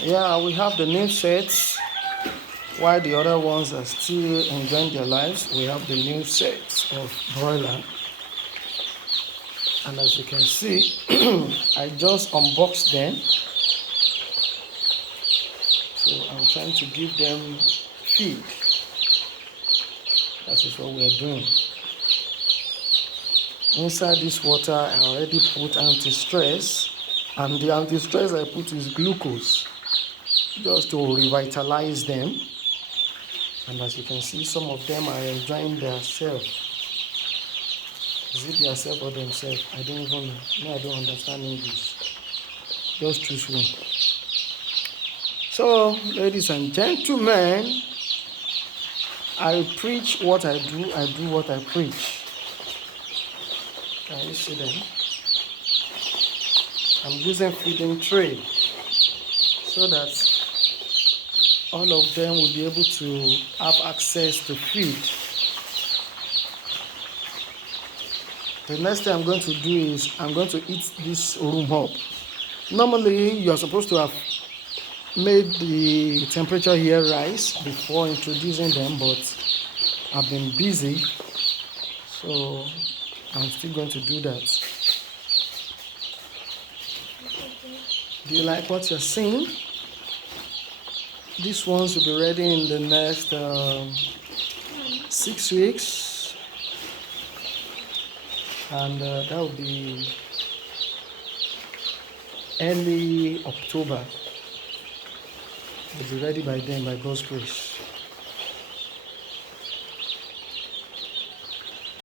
Yeah, we have the new sets. While the other ones are still enjoying their lives, we have the new sets of broiler. And as you can see, I just unboxed them. So I'm trying to give them feed. That is what we are doing. Inside this water, I already put anti-stress, and the anti-stress I put is glucose, just to revitalize them. And as you can see, some of them are enjoying themselves. Is it themselves or themselves? I don't even know. No, I don't understand English. Just choose one. So, ladies and gentlemen, I preach what I do what I preach. Can you see them? I'm using feeding tray so that all of them will be able to have access to feed. The next thing I'm going to do is I'm going to heat this room up. Normally, you're supposed to have made the temperature here rise before introducing them, but I've been busy, so I'm still going to do that. Do you like what you're seeing? These ones will be ready in the next 6 weeks, and that will be early October. They'll be ready by then, by God's grace.